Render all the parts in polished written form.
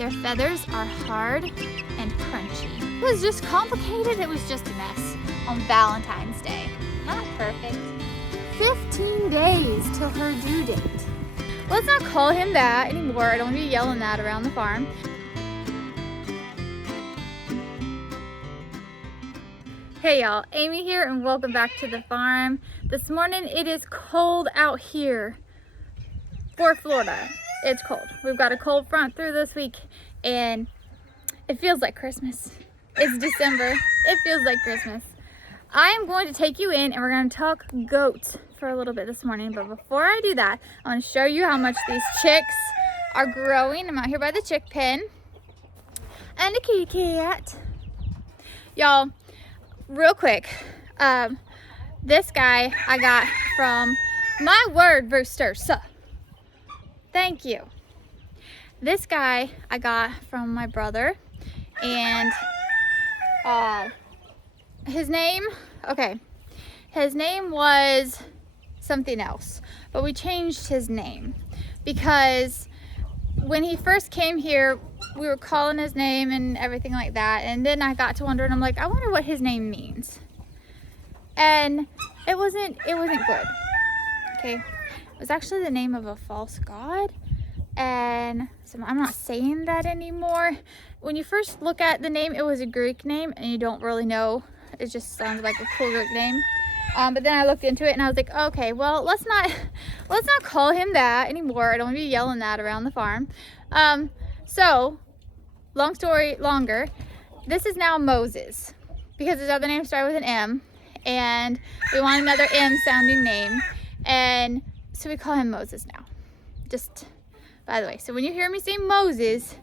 Their feathers are hard and crunchy. It was just complicated. It was just a mess on Valentine's Day. Not perfect. 15 days till her due date. Let's not call him that anymore. I don't want to be yelling that around the farm. Hey y'all, Amy here and welcome back to the farm. This morning it is cold out here for Florida. It's cold. We've got a cold front through this week and it feels like Christmas. It's December. It feels like Christmas. I am going to take you in and we're going to talk goats for a little bit this morning. But before I do that, I want to show you how much these chicks are growing. I'm out here by the chick pen and a kitty cat. Y'all, real quick, this guy I got from my word roosters. Thank you. This guy I got from my brother, and his name was something else, but we changed his name because when he first came here we were calling his name and everything like that, and then I got to wondering, I'm like, I wonder what his name means, and it wasn't good. Okay, it was actually the name of a false god, and so I'm not saying that anymore. When you first look at the name, it was a Greek name and you don't really know, it just sounds like a cool Greek name. But then I looked into it and I was like, okay, well, let's not call him that anymore. I don't want to be yelling that around the farm. So long story longer, this is now Moses because his other name started with an M and we want another M sounding name, and so we call him Moses now. Just by the way, so when you hear me say Moses,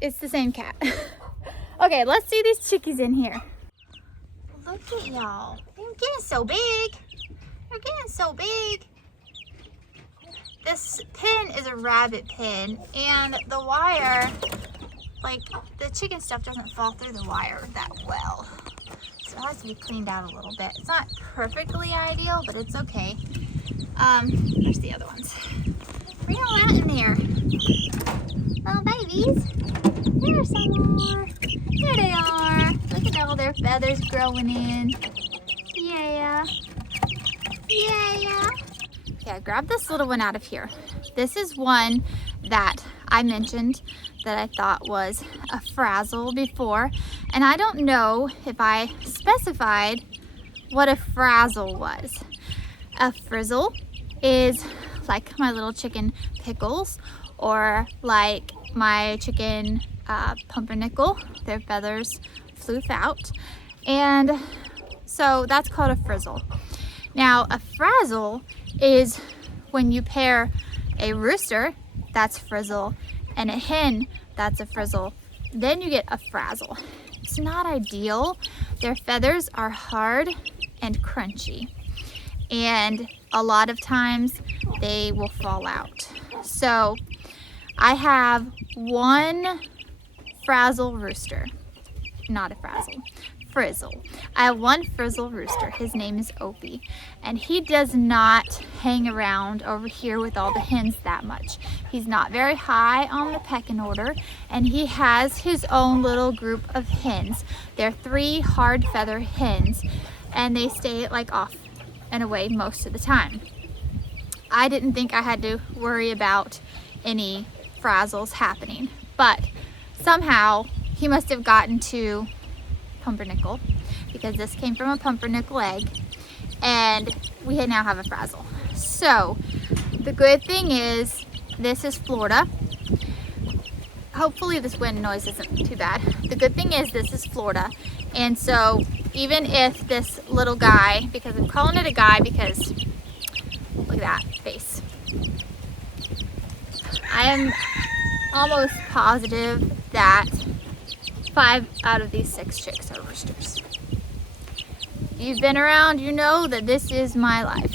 it's the same cat. Okay, let's see these chickies in here. Look at y'all. They're getting so big. They're getting so big. This pen is a rabbit pen, and the wire, like the chicken stuff doesn't fall through the wire that well. So it has to be cleaned out a little bit. It's not perfectly ideal, but it's okay. There's the other ones. Bring all that in there. Little babies. There's some more. There they are. Look at all their feathers growing in. Yeah. Yeah. Okay, I grabbed this little one out of here. This is one that I mentioned that I thought was a frazzle before, and I don't know if I specified what a frazzle was. A frizzle is like my little chicken pickles, or like my chicken pumpernickel. Their feathers floof out, and so that's called a frizzle. Now a frazzle is when you pair a rooster, that's frizzle, and a hen, that's a frizzle, then you get a frazzle. It's not ideal. Their feathers are hard and crunchy, and a lot of times they will fall out. So I have one frazzle rooster, not a frazzle, frizzle. I have one frizzle rooster. His name is Opie, and he does not hang around over here with all the hens that much. He's not very high on the pecking order, and he has his own little group of hens. They're 3 hard feather hens, and they stay like off and away most of the time. I didn't think I had to worry about any frazzles happening, but somehow he must have gotten to pumpernickel, because this came from a pumpernickel egg, and we now have a frazzle. So the good thing is this is Florida. Hopefully this wind noise isn't too bad. The good thing is this is Florida, and so even if this little guy, because I'm calling it a guy because look at that face, I am almost positive that 5 out of these 6 chicks are roosters. If you've been around, you know that this is my life.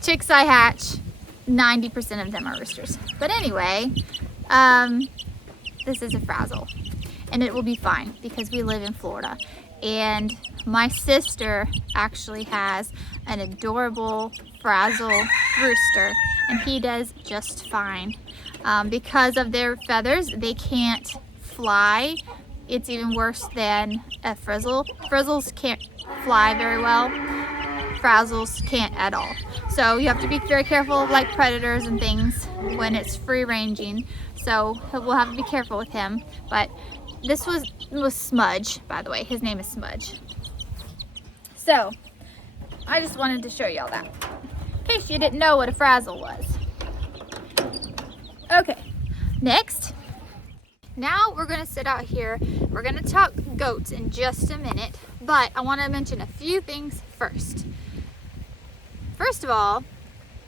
Chicks I hatch, 90% of them are roosters. But anyway, this is a frazzle, and it will be fine because we live in Florida. And my sister actually has an adorable frazzle rooster, and he does just fine. Because of their feathers, they can't fly. It's even worse than a frizzle. Frizzles can't fly very well. Frazzles can't at all. So you have to be very careful of like predators and things when it's free ranging. So we'll have to be careful with him. But this was Smudge, by the way. His name is Smudge. So I just wanted to show y'all that, in case you didn't know what a frazzle was. Okay, next. Now we're gonna sit out here. We're gonna talk goats in just a minute, but I wanna mention a few things first. First of all,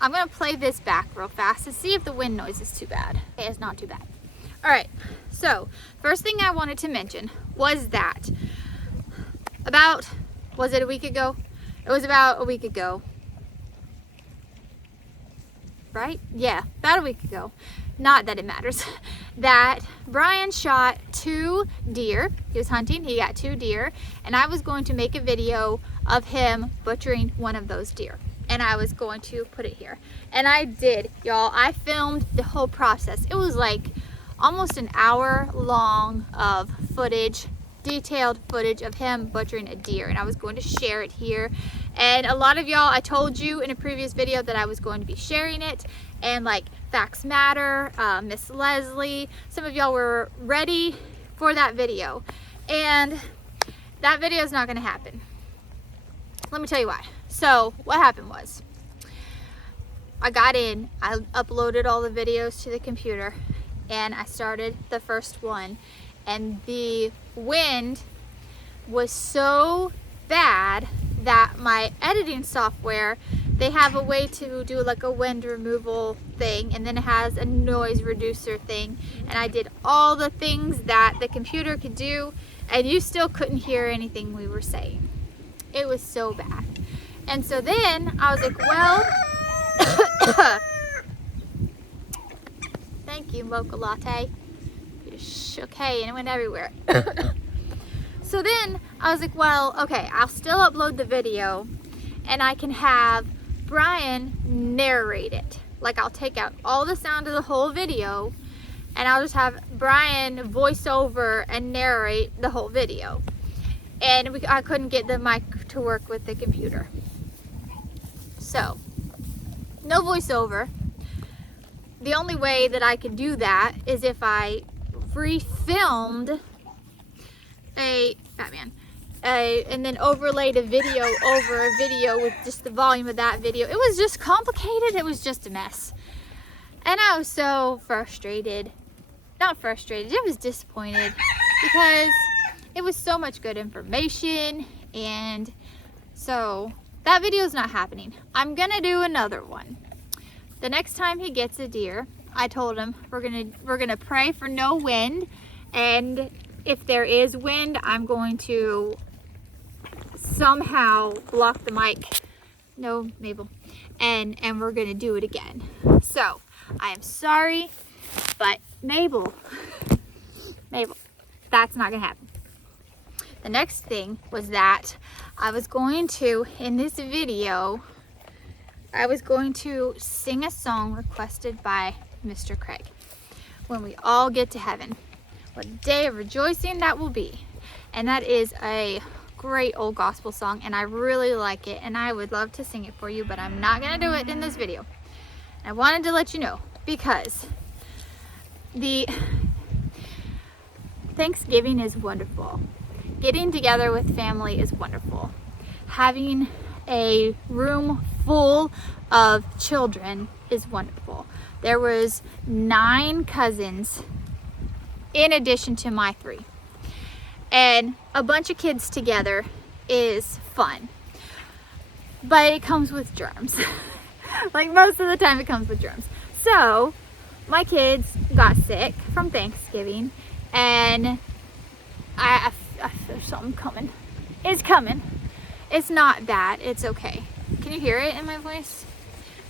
I'm gonna play this back real fast to see if the wind noise is too bad. Okay, it's not too bad. All right, so first thing I wanted to mention was that was it a week ago? It was about a week ago, right? Yeah, about a week ago. Not that it matters. That Brian shot 2 deer. He was hunting, he got 2 deer, and I was going to make a video of him butchering one of those deer. And I was going to put it here. And I did, y'all. I filmed the whole process. It was like almost an hour long of footage, detailed footage of him butchering a deer. And I was going to share it here. And a lot of y'all, I told you in a previous video that I was going to be sharing it. And like Facts Matter, Miss Leslie, some of y'all were ready for that video. And that video is not going to happen. Let me tell you why. So what happened was, I got in, I uploaded all the videos to the computer, and I started the first one, and the wind was so bad that my editing software, they have a way to do like a wind removal thing, and then it has a noise reducer thing, and I did all the things that the computer could do, and you still couldn't hear anything we were saying. It was so bad. And so then I was like, well, thank you, mocha latte. You shook hay and it went everywhere. So then I was like, well, okay, I'll still upload the video and I can have Brian narrate it. Like, I'll take out all the sound of the whole video and I'll just have Brian voice over and narrate the whole video. And I couldn't get the mic to work with the computer. So, no voiceover. The only way that I could do that is if I refilmed and then overlaid a video over a video with just the volume of that video. It was just complicated. It was just a mess. And I was so frustrated. Not frustrated, I was disappointed because it was so much good information, and so that video is not happening. I'm gonna do another one. The next time he gets a deer, I told him we're gonna pray for no wind, and if there is wind, I'm going to somehow block the mic. No, Mabel. And we're gonna do it again. So I am sorry, but Mabel, that's not gonna happen. The next thing was that I was going to, in this video, I was going to sing a song requested by Mr. Craig. When we all get to heaven, what a day of rejoicing that will be. And that is a great old gospel song, and I really like it, and I would love to sing it for you, but I'm not gonna do it in this video. I wanted to let you know because the Thanksgiving is wonderful. Getting together with family is wonderful. Having a room full of children is wonderful. There was 9 cousins in addition to my 3. And a bunch of kids together is fun. But it comes with germs. Like most of the time it comes with germs. So my kids got sick from Thanksgiving, and I feel something coming. It's coming. It's not bad. It's okay. Can you hear it in my voice?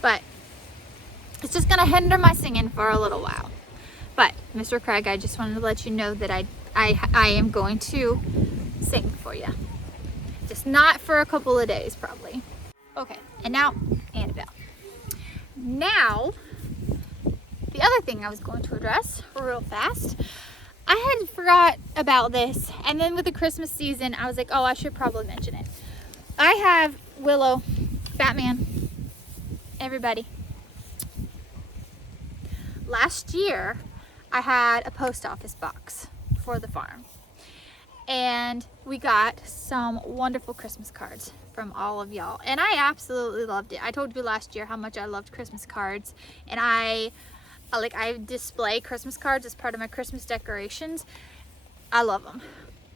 But it's just gonna hinder my singing for a little while. But Mr. Craig, I just wanted to let you know that I am going to sing for you. Just not for a couple of days, probably. Okay, and now Annabelle. Now, the other thing I was going to address real fast, I had forgot about this, and then with the Christmas season, I was like, oh, I should probably mention it. I have Willow, Batman, everybody. Last year, I had a post office box for the farm, and we got some wonderful Christmas cards from all of y'all, and I absolutely loved it. I told you last year how much I loved Christmas cards, and I display Christmas cards as part of my Christmas decorations. I love them.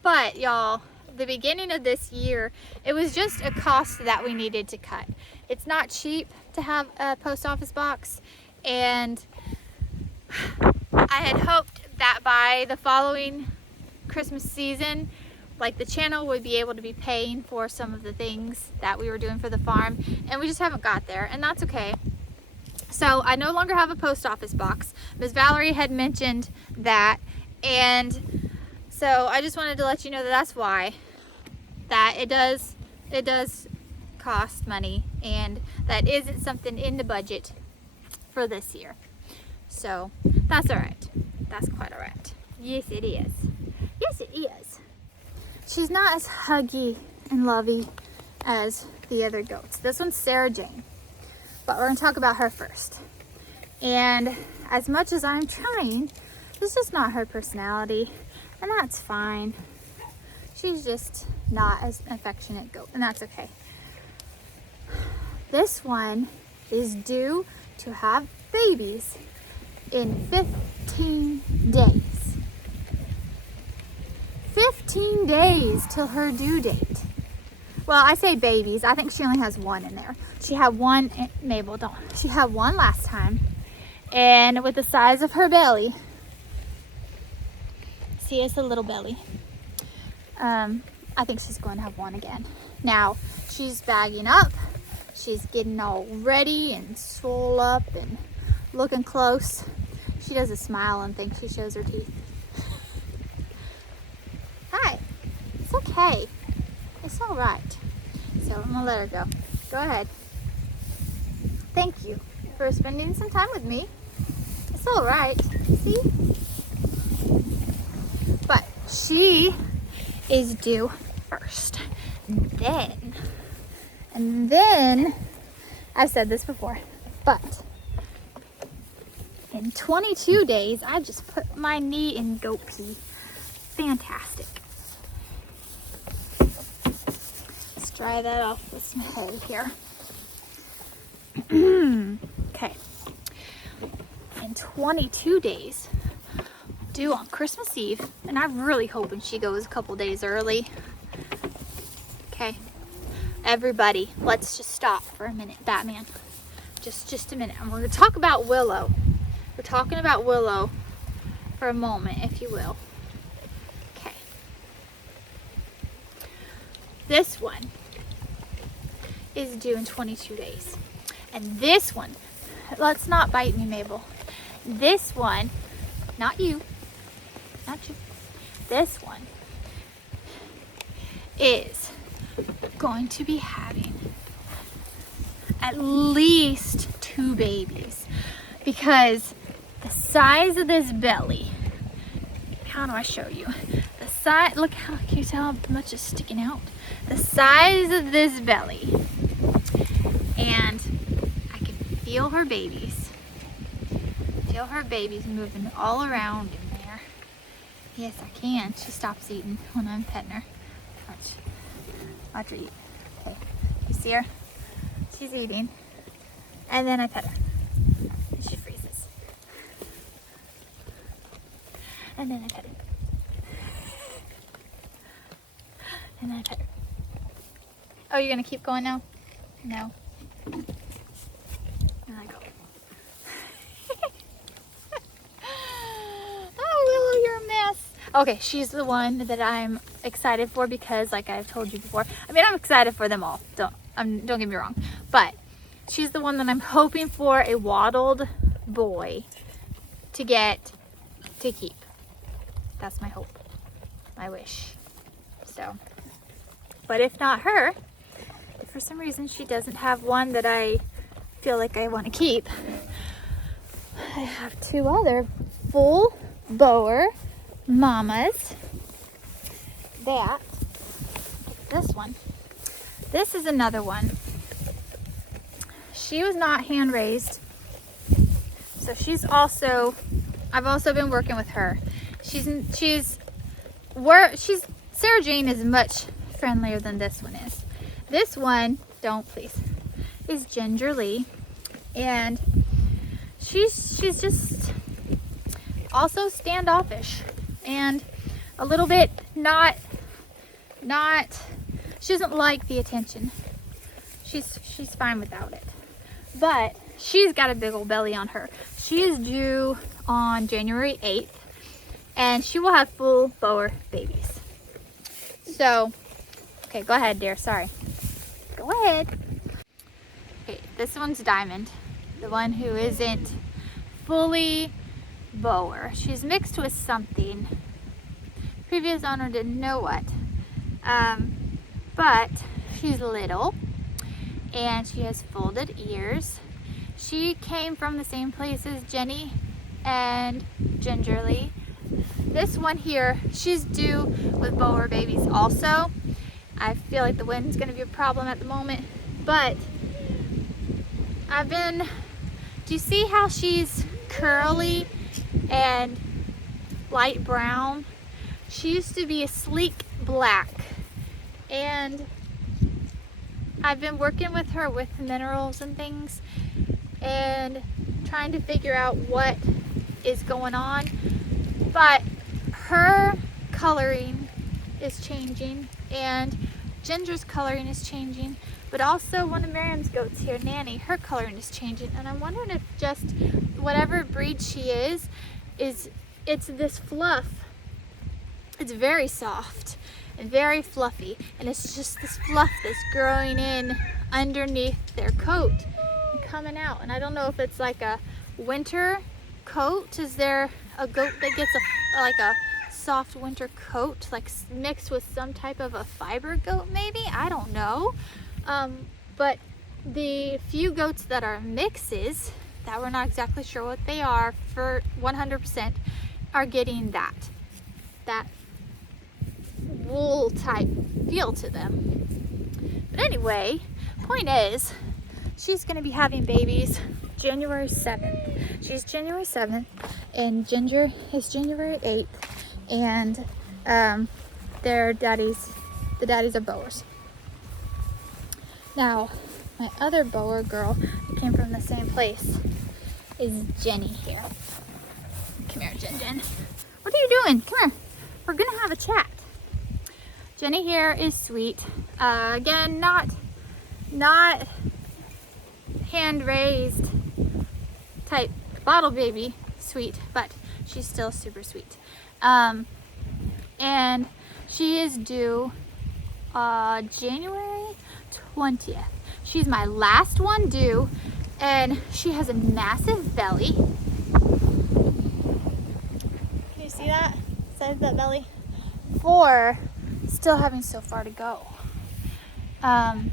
But y'all, the beginning of this year, it was just a cost that we needed to cut. It's not cheap to have a post office box, and I had hoped that by the following Christmas season, like, the channel would be able to be paying for some of the things that we were doing for the farm, and we just haven't got there, and that's okay. So I no longer have a post office box. Ms. Valerie had mentioned that, and so I just wanted to let you know that that's why. That it does cost money, and that isn't something in the budget for this year. So that's all right. That's quite all right. Yes, it is. Yes, it is. She's not as huggy and lovey as the other goats. This one's Sarah Jane, but we're gonna talk about her first. And as much as I'm trying, this is not her personality, and that's fine. She's just not as an affectionate goat, and that's okay. This one is due to have babies in 15 days. 15 days till her due date. Well, I say babies. I think she only has one in there. She had one, Mabel, don't. She had one last time. And with the size of her belly, see, it's a little belly. I think she's going to have one again. Now, she's bagging up. She's getting all ready and swole up and looking close. She does a smile and thinks she shows her teeth. Hi. It's okay. It's all right. So I'm gonna let her go. Go ahead. Thank you for spending some time with me. It's all right. See? But she is due first. And then, I've said this before, but in 22 days, I just put my knee in goat pee. Fantastic. Let's dry that off with some hay here. Okay. In 22 days, due on Christmas Eve, and I'm really hoping she goes a couple days early. Okay. Everybody, let's just stop for a minute, Batman. Just a minute. And we're going to talk about Willow. We're talking about Willow for a moment, if you will. Okay. This one is due in 22 days. And this one, let's not bite me, Mabel. This one, not you, this one is going to be having at least 2 babies, because the size of this belly, how do I show you? The size, look, how can you tell how much is sticking out? The size of this belly, and I can feel her babies. Feel her babies moving all around in there. Yes, I can. She stops eating when I'm petting her. Watch her eat. Okay, you see her? She's eating. And then I pet her. And she freezes. And then I pet her. And then I pet her. Oh, you're gonna keep going now? No. And I go. Oh, Willow, you're a mess. Okay, she's the one that I'm excited for because, like I've told you before, I mean, I'm excited for them all. Don't get me wrong. But she's the one that I'm hoping for a waddled boy to get to keep. That's my hope, my wish. So, but if not her, if for some reason she doesn't have one that I feel like I want to keep, I have two other full bower mamas. This one. This is another one. She was not hand raised. So I've also been working with her. Sarah Jane is much friendlier than this one is. This one, is Gingerly, and she's just also standoffish and a little bit not she doesn't like the attention. She's fine without it, but she's got a big old belly on her. She is due on January 8th, and she will have full bower babies. So, okay, go ahead, dear. Sorry. Go ahead. Okay, this one's Diamond, the one who isn't fully bower. She's mixed with something. Previous owner didn't know what. But she's little, and she has folded ears. She came from the same place as Jenny and Gingerly. This one here, she's due with bower babies also. I feel like the wind's gonna be a problem at the moment, but do you see how she's curly and light brown? She used to be a sleek black, and I've been working with her with minerals and things and trying to figure out what is going on, but her coloring is changing and Ginger's coloring is changing, but also one of Miriam's goats here, Nanny, her coloring is changing, and I'm wondering if just whatever breed she is it's this fluff. It's very soft and very fluffy, and it's just this fluff that's growing in underneath their coat and coming out. And I don't know if it's like a winter coat. Is there a goat that gets a soft winter coat, like mixed with some type of a fiber goat maybe? I don't know. But the few goats that are mixes, that we're not exactly sure what they are for 100%, are getting that wool type feel to them. But anyway, point is, she's going to be having babies January 7th. She's January 7th, and Ginger is January 8th, and the daddies are bowers. Now, my other bower girl who came from the same place is Jenny here. Come here, Jen. What are you doing? Come here. We're gonna have a chat. Jenny here is sweet. Again, not hand-raised type bottle baby sweet, but she's still super sweet. And she is due January 20th. She's my last one due, and she has a massive belly. Can you see that? Size of that belly? For still having so far to go. And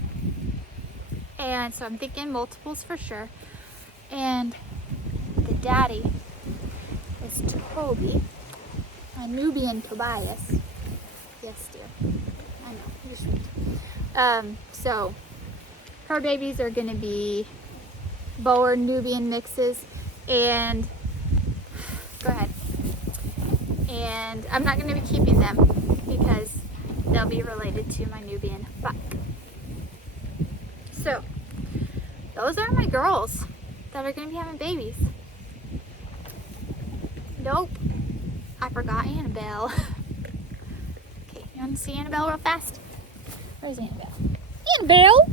so I'm thinking multiples for sure. And the daddy is Toby, my Nubian Tobias. Yes, dear. I know, you're sweet. So her babies are gonna be Boer Nubian mixes, and go ahead. And I'm not gonna be keeping them because they'll be related to my Nubian buck. So those are my girls that are gonna be having babies. Nope, I forgot Annabelle. Okay, you wanna see Annabelle real fast? Where's Annabelle? Annabelle!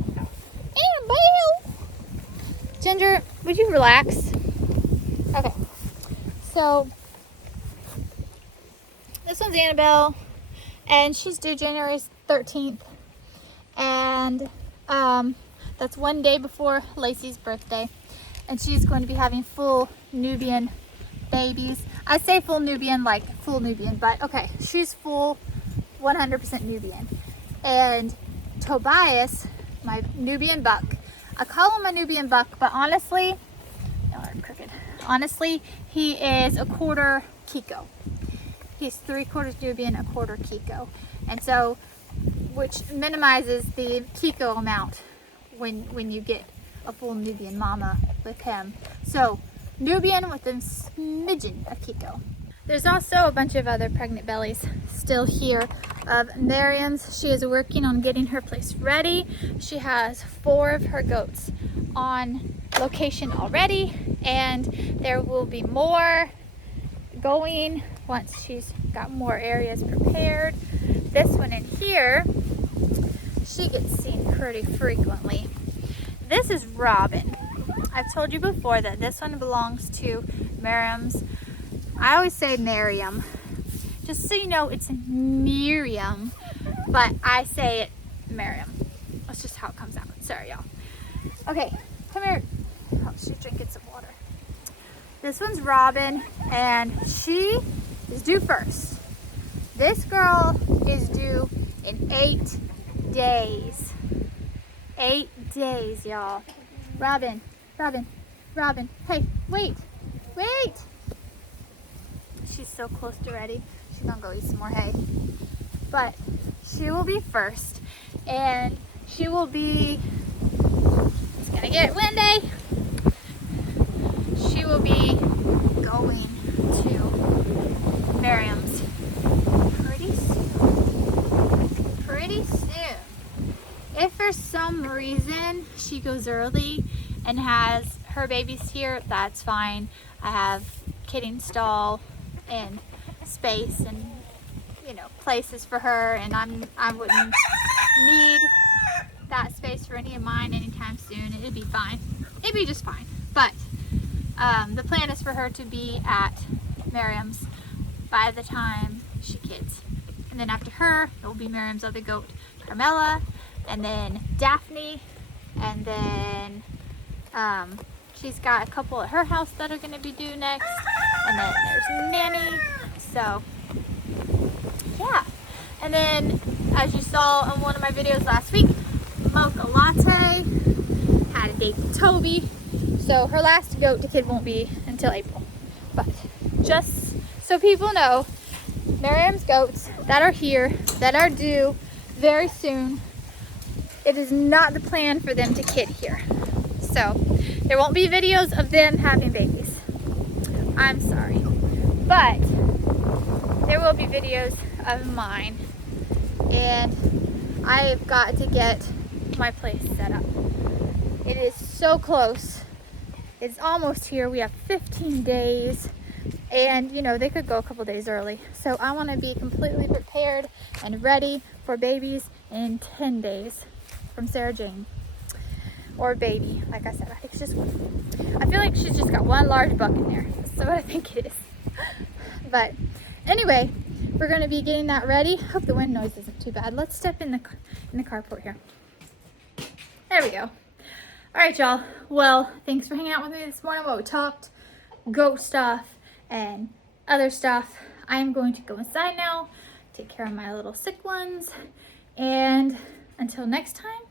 Annabelle! Ginger, would you relax? Okay, so this one's Annabelle, and she's due January 13th, and that's one day before Lacey's birthday, and she's going to be having full Nubian babies. I say full Nubian, like full Nubian, but okay, she's full 100% Nubian. And Tobias, my Nubian buck, I call him a Nubian buck, but honestly, no, I'm crooked. Honestly, he is a quarter Kiko. He's 3/4 Nubian, a quarter Kiko. And so, which minimizes the Kiko amount when you get a full Nubian mama with him. So, Nubian with a smidgen of Kiko. There's also a bunch of other pregnant bellies still here of Miriam's. She is working on getting her place ready. She has 4 of her goats on location already, and there will be more going once she's got more areas prepared. This one in here, she gets seen pretty frequently. This is Robin. I've told you before that this one belongs to Miriam's. I always say Miriam, just so you know it's Miriam, but I say it Miriam. That's just how it comes out. Sorry, y'all. Okay, come here. Oh, she's drinking some water. This one's Robin, and she is due first. This girl is due in 8 days. 8 days, y'all. Robin, Robin, Robin. Hey, wait, wait. She's so close to ready. She's gonna go eat some more hay. But she will be first, and she will be, it's gonna get windy. She will be going to Miriam's pretty soon. Pretty soon. If for some reason she goes early and has her babies here, that's fine. I have kidding stall and space and, you know, places for her, and I wouldn't need that space for any of mine anytime soon. It'd be fine. It'd be just fine. But the plan is for her to be at Miriam's by the time she kids. And then after her, it will be Miriam's other goat, Carmela, and then Daphne, and then she's got a couple at her house that are going to be due next, and then there's Nanny. So yeah, and then as you saw in one of my videos last week, Mocha Latte had a date with Toby, so her last goat to kid won't be until April. But just so people know, Miriam's goats that are here, that are due very soon, it is not the plan for them to kid here. So there won't be videos of them having babies. I'm sorry. But there will be videos of mine. And I've got to get my place set up. It is so close. It's almost here. We have 15 days. And you know, they could go a couple days early. So I want to be completely prepared and ready for babies in 10 days from Sarah Jane. Or baby, like I said, I think it's just one. I feel like she's just got one large buck in there. That's what I think it is. But anyway, we're going to be getting that ready. Hope the wind noise isn't too bad. Let's step in the carport here. There we go. All right, y'all. Well, thanks for hanging out with me this morning while we talked goat stuff and other stuff. I am going to go inside now, take care of my little sick ones, and until next time,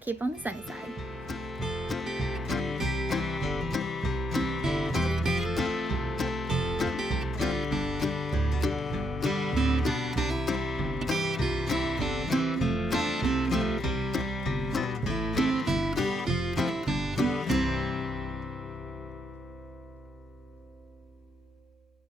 keep on the sunny side.